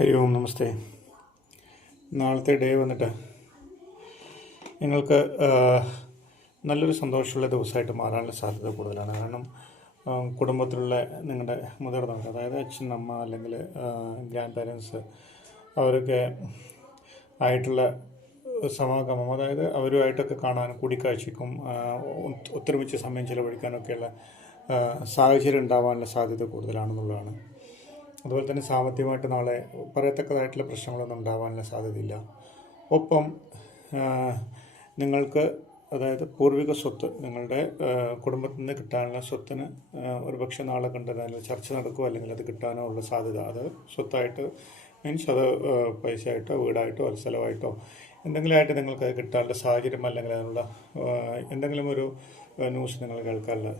ഹരി ഓം നമസ്തേ. നാളത്തെ ഡേ വന്നിട്ട് നിങ്ങൾക്ക് നല്ലൊരു സന്തോഷമുള്ള ദിവസമായിട്ട് മാറാനുള്ള സാധ്യത കൂടുതലാണ്. കാരണം കുടുംബത്തിലുള്ള നിങ്ങളുടെ മുതിർന്നവർ, അതായത് അച്ഛൻ, അമ്മ അല്ലെങ്കിൽ ഗ്രാൻഡ് പാരൻസ്, അവരൊക്കെ ആയിട്ടുള്ള സമാഗമം, അതായത് അവരുമായിട്ടൊക്കെ കാണാനും കൂടിക്കാഴ്ചയ്ക്കും ഒത്തൊരുമിച്ച് സമയം ചിലവഴിക്കാനൊക്കെയുള്ള സാഹചര്യം ഉണ്ടാവാനുള്ള സാധ്യത കൂടുതലാണെന്നുള്ളതാണ്. അതുപോലെ തന്നെ സാമ്പത്തികമായിട്ട് നാളെ പറയത്തക്കതായിട്ടുള്ള പ്രശ്നങ്ങളൊന്നും ഉണ്ടാവാനുള്ള സാധ്യതയില്ല. ഒപ്പം നിങ്ങൾക്ക്, അതായത് പൂർവിക സ്വത്ത്, നിങ്ങളുടെ കുടുംബത്തിൽ നിന്ന് കിട്ടാനുള്ള സ്വത്തിന് ഒരുപക്ഷെ നാളെ കണ്ടതിൽ ചർച്ച നടക്കുമോ അല്ലെങ്കിൽ അത് കിട്ടാനോ ഉള്ള സാധ്യത. അത് സ്വത്തായിട്ട് മീൻസ് അത് പൈസയായിട്ടോ വീടായിട്ടോ സ്ഥലമായിട്ടോ എന്തെങ്കിലും ആയിട്ട് നിങ്ങൾക്ക് അത് കിട്ടാനുള്ള സാഹചര്യം, അല്ലെങ്കിൽ അതിനുള്ള എന്തെങ്കിലും ഒരു ന്യൂസ് നിങ്ങൾ കേൾക്കാനുള്ള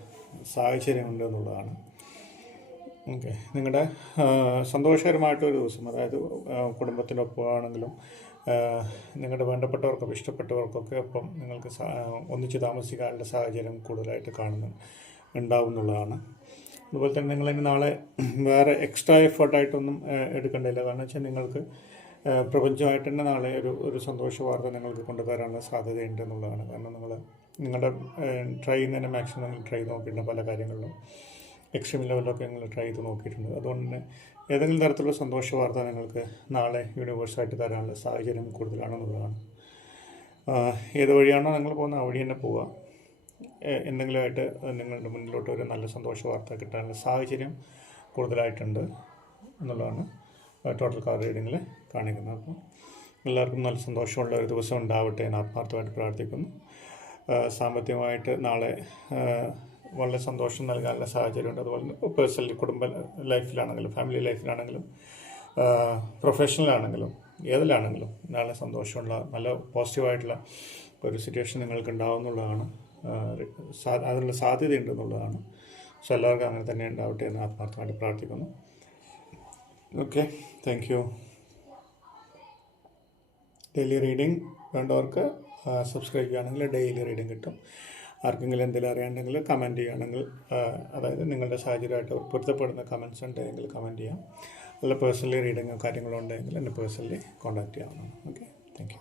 സാഹചര്യമുണ്ട് എന്നുള്ളതാണ്. ഓക്കെ, നിങ്ങളുടെ സന്തോഷകരമായിട്ടൊരു ദിവസം, അതായത് കുടുംബത്തിൻ്റെ ഒപ്പമാണെങ്കിലും നിങ്ങളുടെ വേണ്ടപ്പെട്ടവർക്കൊക്കെ ഇഷ്ടപ്പെട്ടവർക്കൊക്കെ ഒപ്പം നിങ്ങൾക്ക് ഒന്നിച്ച് താമസിക്കാനുള്ള സാഹചര്യം കൂടുതലായിട്ട് ഉണ്ടാവുന്നുള്ളതാണ്. അതുപോലെ തന്നെ നിങ്ങളിനി നാളെ വേറെ എക്സ്ട്രാ എഫേർട്ടായിട്ടൊന്നും എടുക്കേണ്ടില്ല. കാരണം വെച്ചാൽ നിങ്ങൾക്ക് പ്രപഞ്ചമായിട്ട് തന്നെ നാളെ ഒരു സന്തോഷ വാർത്ത നിങ്ങൾക്ക് കൊണ്ടുതരാനുള്ള സാധ്യതയുണ്ട് എന്നുള്ളതാണ്. കാരണം നിങ്ങളുടെ ട്രൈ ചെയ്യുന്നതിന് മാക്സിമം നിങ്ങൾ ട്രൈ നോക്കിയിട്ടുണ്ട്, പല കാര്യങ്ങളിലും എക്സ്ട്രീം ലെവലിലൊക്കെ നിങ്ങൾ ട്രൈ ചെയ്ത് നോക്കിയിട്ടുണ്ട്. അതുകൊണ്ട് തന്നെ ഏതെങ്കിലും തരത്തിലുള്ള സന്തോഷ വാർത്ത നിങ്ങൾക്ക് നാളെ യൂണിവേഴ്സായിട്ട് തരാനുള്ള സാഹചര്യം കൂടുതലാണെന്നുള്ളതാണ്. ഏത് വഴിയാണോ നിങ്ങൾ പോകുന്നത് ആ വഴി തന്നെ പോവുക. എന്തെങ്കിലുമായിട്ട് നിങ്ങളുടെ മുന്നിലോട്ട് ഒരു നല്ല സന്തോഷ വാർത്ത കിട്ടാനുള്ള സാഹചര്യം കൂടുതലായിട്ടുണ്ട് എന്നുള്ളതാണ് ടോട്ടൽ കാർഡ് റീഡിങ്ങിൽ കാണിക്കുന്നത്. അപ്പോൾ എല്ലാവർക്കും നല്ല സന്തോഷമുള്ള ഒരു ദിവസം ഉണ്ടാവട്ടെ എന്ന് ആത്മാർത്ഥമായിട്ട് പ്രാർത്ഥിക്കുന്നു. സാമ്പത്തികമായിട്ട് നാളെ വളരെ സന്തോഷം നൽകാനുള്ള സാഹചര്യമുണ്ട്. അതുപോലെ പേഴ്സണലി കുടുംബ ലൈഫിലാണെങ്കിലും ഫാമിലി ലൈഫിലാണെങ്കിലും പ്രൊഫഷണലാണെങ്കിലും ഏതിലാണെങ്കിലും നാളെ സന്തോഷമുള്ള നല്ല പോസിറ്റീവായിട്ടുള്ള ഒരു സിറ്റുവേഷൻ നിങ്ങൾക്ക് ഉണ്ടാവുമെന്നുള്ളതാണ്, അതിനുള്ള സാധ്യതയുണ്ടെന്നുള്ളതാണ്. സോ എല്ലാവർക്കും അങ്ങനെ തന്നെ ഉണ്ടാവട്ടെ എന്ന് ആത്മാർത്ഥമായിട്ട് പ്രാർത്ഥിക്കുന്നു. Okay, thank you. Daily reading വേണ്ടവർക്ക് സബ്സ്ക്രൈബ് ചെയ്യുകയാണെങ്കിൽ ഡെയിലി റീഡിങ് കിട്ടും. ആർക്കെങ്കിലും എന്തെങ്കിലും അറിയാണ്ടെങ്കിൽ കമൻറ്റ് ചെയ്യുകയാണെങ്കിൽ, അതായത് നിങ്ങളുടെ സാഹചര്യമായിട്ട് പൊരുത്തപ്പെടുന്ന കമൻറ്റ്സ് ഉണ്ടെങ്കിൽ കമൻറ്റ് ചെയ്യാം. അല്ല പേഴ്സണലി റീഡിങ്ങോ കാര്യങ്ങളോ ഉണ്ടെങ്കിൽ എന്നെ പേഴ്സണലി കോൺടാക്റ്റ് ചെയ്യാവുന്നതാണ്. Okay, thank you.